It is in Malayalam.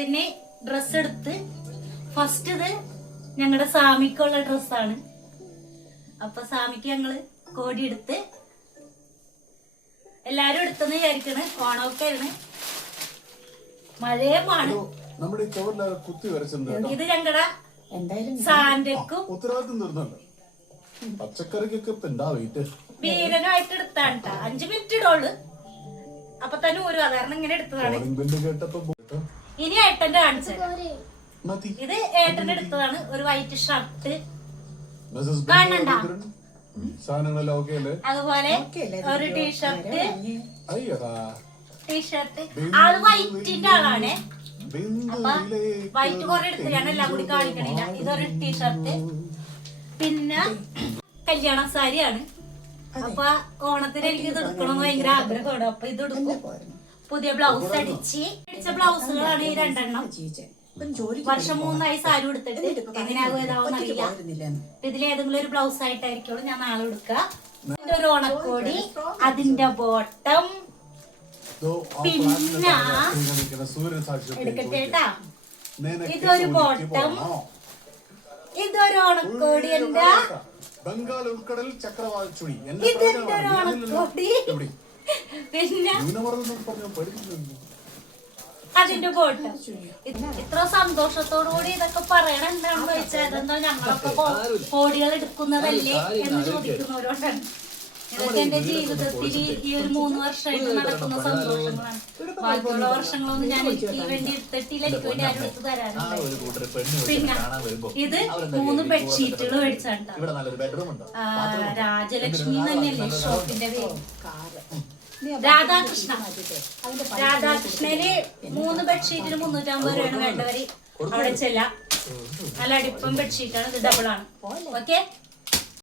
ഓണത്തിന് ഡ്രസ് എടുത്ത് ഫസ്റ്റ് ഇത് ഞങ്ങളുടെ സാമിക്കുള്ള ഡ്രസ്സാണ്. അപ്പൊ സാമിക്ക് ഞങ്ങള് കോടി എടുത്ത് എല്ലാരും എടുത്തെന്ന് വിചാരിക്കണ്. ഓണമൊക്കെ ആണ്, മഴയുമാണ്. ഇത് ഞങ്ങളുടെ സാന്റക്കും വീരനുമായിട്ട് എടുത്താണ് ട്ടാ. 5 മിനിറ്റ് ഇടുള്ളു, അപ്പൊ തന്നെ ഒരു കാരണം ഇങ്ങനെ എടുത്തതാണ്. ഇനി ഏട്ടന്റെ കാണിച്ചത് ഇത് ഏട്ടന്റെ എടുത്തതാണ്. ഒരു വൈറ്റ് ഷർട്ട് കാണണ്ട, അതുപോലെ ഒരു ടീഷർട്ട്. ആള് വൈറ്റിന്റെ ആളാണ്. അപ്പൊ വൈറ്റ് കുറെ എടുത്ത് ഞാൻ എല്ലാം കൂടി കാണിക്കണില്ല. ഇതൊരു ടീഷർട്ട്, പിന്നെ കല്യാണ സാരിയാണ്. അപ്പൊ ഓണത്തിന് എനിക്ക് ഇത് എടുക്കണമെന്ന് ഭയങ്കര ആഗ്രഹമാണ്. അപ്പൊ ഇത് എടുക്കും. പുതിയ ബ്ലൗസ് അടിച്ച ബ്ലൗസുകളാണ് ഈ 2 എണ്ണം. വർഷം 3 സാരി എടുത്തിട്ട് എങ്ങനെയാകും ഏതാവും അറിയില്ല. ഇതിലേതെങ്കിലും ഒരു ബ്ലൗസ് ആയിട്ടായിരിക്കും ഞാൻ നാളെ എടുക്കുക. ഇതിന്റെ ഒരു ഓണക്കോടി, അതിന്റെ ബോട്ടം, പിന്നെ എടുക്കട്ടേട്ടാ ഇതൊരു ബോട്ടം, ഇതൊരു ഓണക്കോടി, എന്റെ ഇതിന്റെ ഒരു ഓണക്കോടി, പിന്നെ അതിന്റെ ബോട്ടം. ഇത്ര സന്തോഷത്തോടു കൂടി ഇതൊക്കെ പറയണ എന്താണെന്ന് ചോദിച്ചാൽ ഇതെന്തോ ഞങ്ങളൊക്കെ കോടികൾ എടുക്കുന്നതല്ലേ എന്ന് ചോദിക്കുന്നവരോടാണ്. ഇതൊക്കെ എന്റെ ജീവിതത്തിൽ ഈ ഒരു 3 വർഷമായിട്ട് നടക്കുന്ന സന്തോഷങ്ങളാണ്. ബാക്കിയുള്ള വർഷങ്ങളൊന്നും ഞാൻ എനിക്ക് വേണ്ടി എടുത്തിട്ടില്ല, എനിക്ക് വേണ്ടി ആരും എടുത്ത് തരാനുണ്ട്. പിന്നെ ഇത് 3 ബെഡ്ഷീറ്റുകൾ മേടിച്ചാണ്. രാജലക്ഷ്മി തന്നെയല്ലേ ഷോപ്പിന്റെ പേര്, രാധാകൃഷ്ണന് 3 ബെഡ്ഷീറ്റിന് 350 രൂപയാണ് വേണ്ടവര് അവിടെ ചെല്ലാം. നല്ല അടിപ്പം ബെഡ്ഷീറ്റാണ്, ഇത് ഡബിൾ ആണ്. ഓക്കെ.